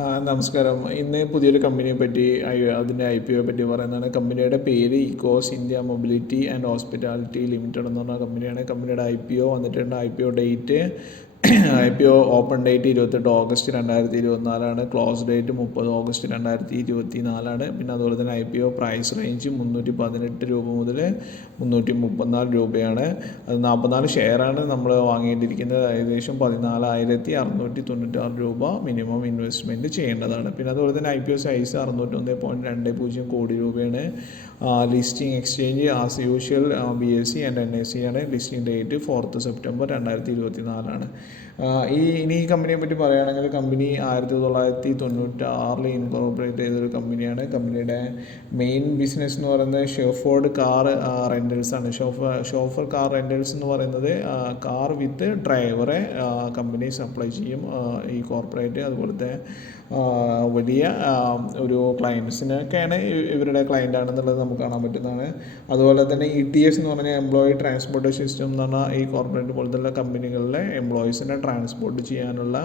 നമസ്കാരം. ഇന്ന് പുതിയൊരു കമ്പനിയെ പറ്റി അതിൻ്റെ IPO പറ്റി പറയുന്നതാണ്. കമ്പനിയുടെ പേര് echoes India mobility and hospitality limited എന്ന് പറഞ്ഞ കമ്പനിയാണ്. കമ്പനിയുടെ IPO വന്നിട്ടുണ്ട്. IPO open date 28 August 2024, close date 30 August 2024. പിന്നെ അതുപോലെ തന്നെ IPO പ്രൈസ് റേഞ്ച് 318 രൂപ മുതൽ 334 രൂപയാണ്. അത് 44 ഷെയറാണ് നമ്മൾ വാങ്ങേണ്ടിയിരിക്കുന്നത്. ഏകദേശം 14,696 രൂപ മിനിമം ഇൻവെസ്റ്റ്മെൻറ്റ് ചെയ്യേണ്ടതാണ്. പിന്നെ അതുപോലെ തന്നെ IPO സൈസ് 601.20 കോടി രൂപയാണ്. Listing exchange as usual BSE and NSE ആണ്. Listing date 4 September 2024. ഇനി ഈ കമ്പനിയെ പറ്റി പറയുകയാണെങ്കിൽ, കമ്പനി 1996 ഇൻകോർപ്പറേറ്റ് ചെയ്തൊരു കമ്പനിയാണ്. കമ്പനിയുടെ മെയിൻ ബിസിനസ് എന്ന് പറയുന്നത് ഷോഫേർഡ് കാർ റെൻ്റൽസ് ആണ്. ഷോഫർ കാർ റെൻ്റൽസ് എന്ന് പറയുന്നത് കാർ വിത്ത് ഡ്രൈവറെ കമ്പനി സപ്ലൈ ചെയ്യും. ഈ കോർപ്പറേറ്റ് അതുപോലത്തെ വലിയ ഒരു ക്ലയൻസിനൊക്കെയാണ് ഇവരുടെ ക്ലയൻ്റ് ആണെന്നുള്ളത് നമുക്ക് കാണാൻ പറ്റുന്നതാണ്. അതുപോലെ തന്നെ ETS എന്ന് പറഞ്ഞാൽ എംപ്ലോയി ട്രാൻസ്പോർട്ട് സിസ്റ്റം എന്ന് പറഞ്ഞാൽ ഈ കോർപ്പറേറ്റ് പോലത്തെ കമ്പനികളിലെ എംപ്ലോയീസിനെ ട്രാൻസ്പോർട്ട് ചെയ്യാനുള്ള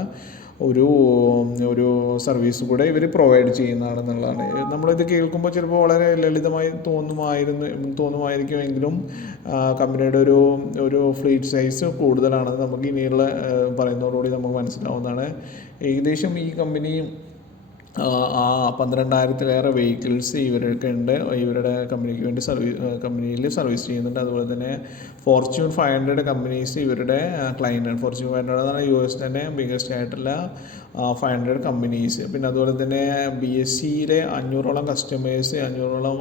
ഒരു സർവീസ് കൂടെ ഇവർ പ്രൊവൈഡ് ചെയ്യുന്നതാണെന്നുള്ളതാണ്. നമ്മളിത് കേൾക്കുമ്പോൾ ചിലപ്പോൾ വളരെ ലളിതമായി തോന്നുമായിരിക്കുമെങ്കിലും കമ്പനിയുടെ ഒരു ഫ്ലീറ്റ് സൈസ് കൂടുതലാണെന്ന് നമുക്ക് ഇനിയുള്ള പറയുന്നതോടുകൂടി നമുക്ക് മനസ്സിലാവുന്നതാണ്. ഏകദേശം ഈ കമ്പനി 12,000-ലേറെ വെഹിക്കിൾസ് ഇവരൊക്കെ ഉണ്ട്. ഇവരുടെ കമ്പനിക്ക് വേണ്ടി കമ്പനിയിൽ സർവീസ് ചെയ്യുന്നുണ്ട്. അതുപോലെ തന്നെ ഫോർച്യൂൺ 500 കമ്പനീസ് ഇവരുടെ ക്ലയൻ്റാണ്. ഫോർച്യൂൺ 500 എന്നാണ് US തന്നെ ബിഗ്ഗസ്റ്റ് ആയിട്ടുള്ള 500 കമ്പനീസ്. പിന്നെ അതുപോലെ തന്നെ BSEയിലെ 500ഓളം കസ്റ്റമേഴ്സ്, 500ഓളം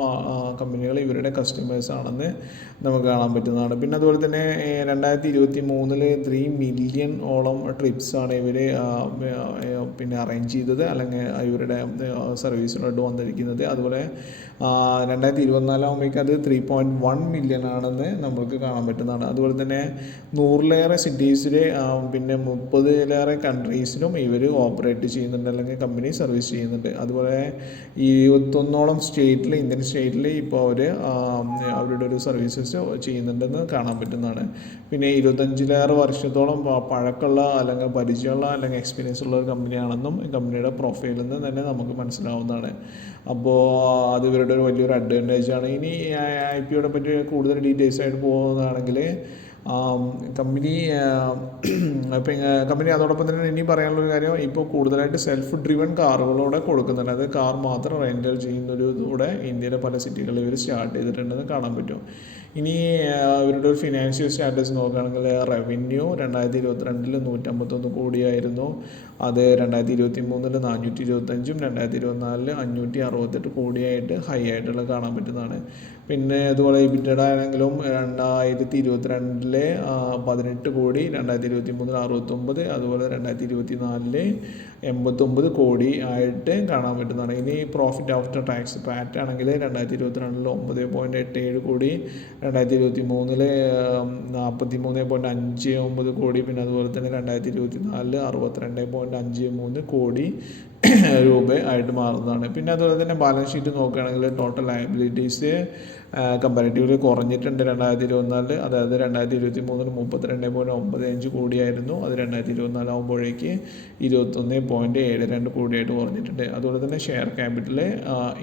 കമ്പനികൾ ഇവരുടെ കസ്റ്റമേഴ്സ് ആണെന്ന് നമുക്ക് കാണാൻ പറ്റുന്നതാണ്. പിന്നെ അതുപോലെ തന്നെ 2023 3 മില്യൺ ട്രിപ്സാണ് ഇവർ പിന്നെ അറേഞ്ച് ചെയ്തത്, അല്ലെങ്കിൽ ഇവരുടെ സർവീസിലോട്ട് വന്നിരിക്കുന്നത്. അതുപോലെ 2024 അത് 3.1 മില്യൺ ആണെന്ന് നമുക്ക് കാണാൻ പറ്റുന്നതാണ്. അതുപോലെ തന്നെ 100-ലേറെ സിറ്റീസിൽ പിന്നെ 30-ലേറെ കൺട്രീസിലും ഇവർ ഓപ്പറേറ്റ് ചെയ്യുന്നുണ്ട്, അല്ലെങ്കിൽ കമ്പനി സർവീസ് ചെയ്യുന്നുണ്ട്. അതുപോലെ 21ഓളം സ്റ്റേറ്റിൽ, ഇന്ത്യൻ സ്റ്റേറ്റിൽ ഇപ്പോൾ അവരുടെ ഒരു സർവീസസ് ചെയ്യുന്നുണ്ടെന്ന് കാണാൻ പറ്റുന്നതാണ്. പിന്നെ 25-ലേറെ വർഷത്തോളം പഴക്കമുള്ള, അല്ലെങ്കിൽ പരിചയമുള്ള, അല്ലെങ്കിൽ എക്സ്പീരിയൻസ് ഉള്ള ഒരു കമ്പനിയാണെന്നും കമ്പനിയുടെ പ്രൊഫൈലിൽ നിന്ന് തന്നെ നമുക്ക് മനസ്സിലാവുന്നതാണ്. അപ്പോൾ അത് ഇവരുടെ ഒരു വലിയൊരു അഡ്വാൻറ്റേജാണ്. ഇനി IPOയെ പറ്റി കൂടുതൽ ഡീറ്റെയിൽസ് ആയിട്ട് പോകുന്നതാണെങ്കിൽ, കമ്പനി അതോടൊപ്പം തന്നെ ഇനി പറയാനുള്ളൊരു കാര്യം, ഇപ്പോൾ കൂടുതലായിട്ട് സെൽഫ് ഡ്രിവൺ കാറുകളോടെ കൊടുക്കുന്നുണ്ട്. അത് കാർ മാത്രം റെൻ്റൽ ചെയ്യുന്നൊരിതൂടെ ഇന്ത്യയിലെ പല സിറ്റികളിൽ ഇവർ സ്റ്റാർട്ട് ചെയ്തിട്ടുണ്ടെന്ന് കാണാൻ പറ്റും. ഇനി ഇവരുടെ ഒരു ഫിനാൻഷ്യൽ സ്റ്റാറ്റസ് നോക്കുകയാണെങ്കിൽ, റവന്യൂ 2022 151 കോടിയായിരുന്നു. അത് 2023 425, 2024 568 കോടിയായിട്ട് ഹൈ ആയിട്ടുള്ള കാണാൻ പറ്റുന്നതാണ്. പിന്നെ അതുപോലെ EBITDA ആണെങ്കിലും 2022 18 കോടി, 2023 69, അതുപോലെ 2024 89 കോടി ആയിട്ട് കാണാൻ പറ്റുന്നതാണ്. ഇനി പ്രോഫിറ്റ് ആഫ്റ്റർ ടാക്സ് PAT ആണെങ്കിൽ 2022 9.87 കോടി, 2023 43.59 കോടി, പിന്നെ അതുപോലെ തന്നെ 2024 62.53 കോടി രൂപ ആയിട്ട് മാറുന്നതാണ്. പിന്നെ അതുപോലെ തന്നെ ബാലൻസ് ഷീറ്റ് നോക്കുകയാണെങ്കിൽ ടോട്ടൽ ലയബിലിറ്റീസ് കമ്പാരിറ്റീവ്ലി കുറഞ്ഞിട്ടുണ്ട് 2024. അതായത് 2023 32.95 കോടിയായിരുന്നു. അത് 2024 ആകുമ്പോഴേക്ക് 21.72 കോടിയായിട്ട് കുറഞ്ഞിട്ടുണ്ട്. അതുപോലെ തന്നെ ഷെയർ ക്യാപിറ്റൽ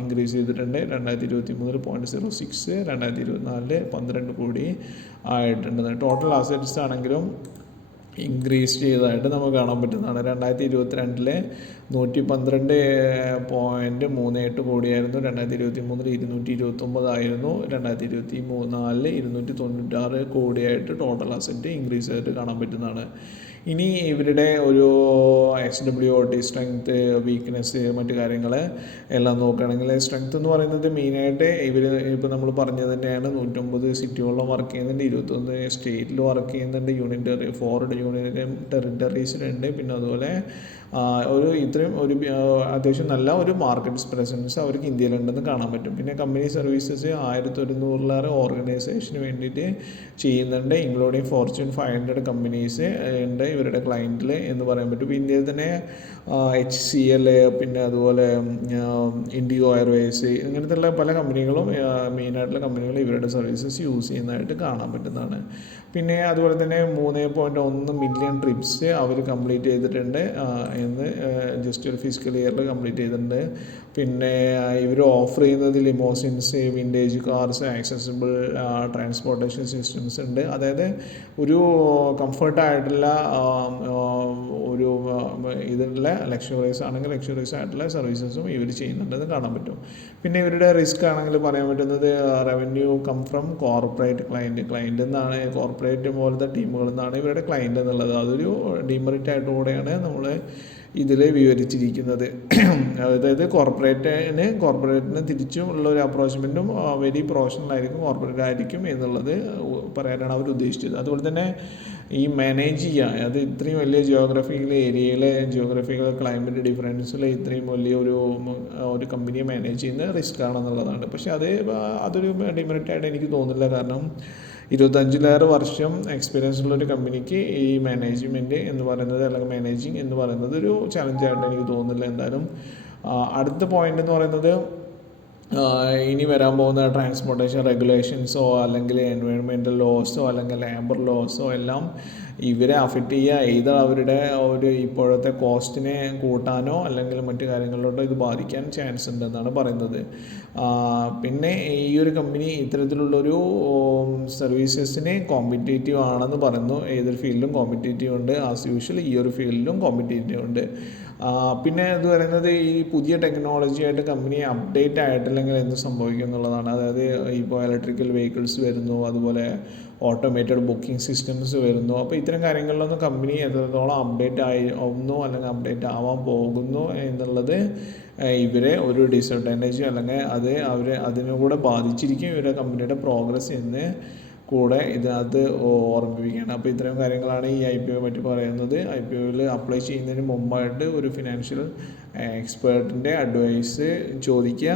ഇൻക്രീസ് ചെയ്തിട്ടുണ്ട്. 2023 0.06, 2024 12 കോടി ആയിട്ടുണ്ട്. ടോട്ടൽ അസറ്റ്സ് ആണെങ്കിലും ഇൻക്രീസ് ചെയ്തതായിട്ട് നമുക്ക് കാണാൻ പറ്റുന്നതാണ്. 2022 112.38 കോടിയായിരുന്നു, 2023 229 ആയിരുന്നു, 2024 296 കോടിയായിട്ട് ടോട്ടൽ അസറ്റ് ഇൻക്രീസ് ചെയ്തിട്ട് കാണാൻ പറ്റുന്നതാണ്. ഇനി ഇവരുടെ ഒരു XWOT, സ്ട്രെങ്ത്ത്, വീക്ക്നെസ്, മറ്റു കാര്യങ്ങൾ എല്ലാം നോക്കുകയാണെങ്കിൽ, സ്ട്രെങ്ത്ത് എന്ന് പറയുന്നത് മെയിനായിട്ട് ഇപ്പോൾ നമ്മൾ പറഞ്ഞത് തന്നെയാണ്. 150 സിറ്റികളിലും വർക്ക് ചെയ്യുന്നുണ്ട്, 21 സ്റ്റേറ്റിൽ വർക്ക് ചെയ്യുന്നുണ്ട്, 4 യൂണിയൻ ടെറിട്ടറീസിലുണ്ട്. പിന്നെ അതുപോലെ ഇത്രയും അത്യാവശ്യം നല്ല ഒരു മാർക്കറ്റ് പ്രസൻസ് അവർക്ക് ഇന്ത്യയിലുണ്ടെന്ന് കാണാൻ പറ്റും. പിന്നെ കമ്പനി സർവീസസ് 1100-ലേറെ ഓർഗനൈസേഷന് വേണ്ടിയിട്ട് ചെയ്യുന്നുണ്ട്, ഇൻക്ലൂഡിങ് ഫോർച്യൂൺ 500 കമ്പനീസ് ഉണ്ട് ഇവരുടെ ക്ലയൻറ്റിൽ എന്ന് പറയാൻ പറ്റും. ഇപ്പോൾ ഇന്ത്യയിൽ തന്നെ HCL, പിന്നെ അതുപോലെ ഇൻഡിഗോ എയർവേസ്, ഇങ്ങനത്തെയുള്ള പല കമ്പനികളും, മെയിനായിട്ടുള്ള കമ്പനികൾ ഇവരുടെ സർവീസസ് യൂസ് ചെയ്യുന്നതായിട്ട് കാണാൻ പറ്റുന്നതാണ്. പിന്നെ അതുപോലെ തന്നെ 3.1 മില്യൺ ട്രിപ്സ് അവർ കംപ്ലീറ്റ് ചെയ്തിട്ടുണ്ട് എന്ന് ജസ്റ്റ് ഒരു ഫിസിക്കൽ ഇയറിൽ കംപ്ലീറ്റ് ചെയ്തിട്ടുണ്ട്. പിന്നെ ഇവർ ഓഫർ ചെയ്യുന്നത് limousines, vintage cars, accessible transportation systems ഉണ്ട്. അതായത് ഒരു കംഫർട്ടായിട്ടുള്ള ഒരു ഇതിലുള്ള ലക്ഷറീസ് ആണെങ്കിൽ ലക്ഷറീസ് ആയിട്ടുള്ള സർവീസസും ഇവർ ചെയ്യുന്നുണ്ടെന്ന് കാണാൻ പറ്റും. പിന്നെ ഇവരുടെ റിസ്ക് ആണെങ്കിൽ പറയാൻ പറ്റുന്നത് revenue come from corporate client എന്നാണ്, കോർപ്പറേറ്റ് പോലത്തെ ടീമുകളിൽ നിന്നാണ് ഇവരുടെ ക്ലയൻറ്റ് എന്നുള്ളത്. അതൊരു ഡിമെറിറ്റ് ആയിട്ടുകൂടെയാണ് നമ്മൾ ഇതിൽ വിവരിച്ചിരിക്കുന്നത്. അതായത് കോർപ്പറേറ്റിന് തിരിച്ചും ഉള്ള ഒരു അപ്രോച്ച്മെൻറ്റും വെരി പ്രൊഫഷണൽ ആയിരിക്കും, കോർപ്പറേറ്റ് ആയിരിക്കും എന്നുള്ളത് പറയാനാണ് അവർ ഉദ്ദേശിച്ചത്. അതുപോലെ തന്നെ ഈ മാനേജ് ചെയ്യുക, അത് ഇത്രയും വലിയ ജിയോഗ്രഫിക്കൽ ക്ലൈമറ്റ് ഡിഫറൻസിൽ ഇത്രയും വലിയ ഒരു കമ്പനിയെ മാനേജ് ചെയ്യുന്നത് റിസ്ക് ആണെന്നുള്ളതാണ്. പക്ഷേ അതൊരു ഡിമെറിറ്റായിട്ട് എനിക്ക് തോന്നുന്നില്ല. കാരണം 25 വർഷം എക്സ്പീരിയൻസ് ഉള്ള ഒരു കമ്പനിക്ക് ഈ മാനേജ്മെൻറ്റ് എന്ന് പറയുന്നത് അല്ലെങ്കിൽ മാനേജിങ് എന്ന് പറയുന്നത് ഒരു ചലഞ്ചായിട്ട് എനിക്ക് തോന്നുന്നില്ല. എന്തായാലും അടുത്ത പോയിന്റ് എന്ന് പറയുന്നത് ഇനി വരാൻ പോകുന്ന ട്രാൻസ്പോർട്ടേഷൻ റെഗുലേഷൻസോ അല്ലെങ്കിൽ എൻവയോൺമെൻറ്റൽ ലോസോ അല്ലെങ്കിൽ ലേബർ ലോസോ എല്ലാം ഇവരെ അഫക്റ്റ് ചെയ്യുക. either അവരുടെ ഒരു ഇപ്പോഴത്തെ കോസ്റ്റിനെ കൂട്ടാനോ അല്ലെങ്കിൽ മറ്റു കാര്യങ്ങളിലോട്ടോ ഇത് ബാധിക്കാൻ ചാൻസ് ഉണ്ടെന്നാണ് പറയുന്നത്. പിന്നെ ഈ ഒരു കമ്പനി ഇത്തരത്തിലുള്ളൊരു സർവീസസിന് കോമ്പറ്റേറ്റീവ് ആണെന്ന് പറയുന്നു. ഏതൊരു ഫീൽഡിലും കോമ്പറ്റേറ്റീവ് ഉണ്ട്, ആസ് യൂഷ്വൽ ഈ ഒരു ഫീൽഡിലും കോമ്പറ്റേറ്റീവ് ഉണ്ട്. പിന്നെ എന്ന് പറയുന്നത് ഈ പുതിയ ടെക്നോളജി ആയിട്ട് കമ്പനി അപ്ഡേറ്റ് ആയിട്ടില്ലെങ്കിൽ എന്ത് സംഭവിക്കും എന്നുള്ളതാണ്. അതായത് ഇപ്പോൾ ഇലക്ട്രിക്കൽ വെഹിക്കിൾസ് വരുന്നു, അതുപോലെ ഓട്ടോമേറ്റഡ് ബുക്കിംഗ് സിസ്റ്റംസ് വരുന്നു. അപ്പോൾ ഇത്തരം കാര്യങ്ങളിലൊന്നും കമ്പനി എത്രത്തോളം അപ്ഡേറ്റ് ആവുന്നു അല്ലെങ്കിൽ അപ്ഡേറ്റ് ആവാൻ പോകുന്നു എന്നുള്ളത് ഇവരെ ഒരു ഡിസഡ്വാൻറ്റേജ് അല്ലെങ്കിൽ അതിനുകൂടെ ബാധിച്ചിരിക്കും ഇവരുടെ കമ്പനിയുടെ പ്രോഗ്രസ് എന്ന് കൂടെ ഇതിനകത്ത് ഓർമ്മിപ്പിക്കുകയാണ്. അപ്പോൾ ഇത്തരം കാര്യങ്ങളാണ് ഈ IPO പറ്റി പറയുന്നത്. IPOയിൽ അപ്ലൈ ചെയ്യുന്നതിന് മുമ്പായിട്ട് ഒരു ഫിനാൻഷ്യൽ എക്സ്പേർട്ടിൻ്റെ അഡ്വൈസ് ചോദിക്കുക.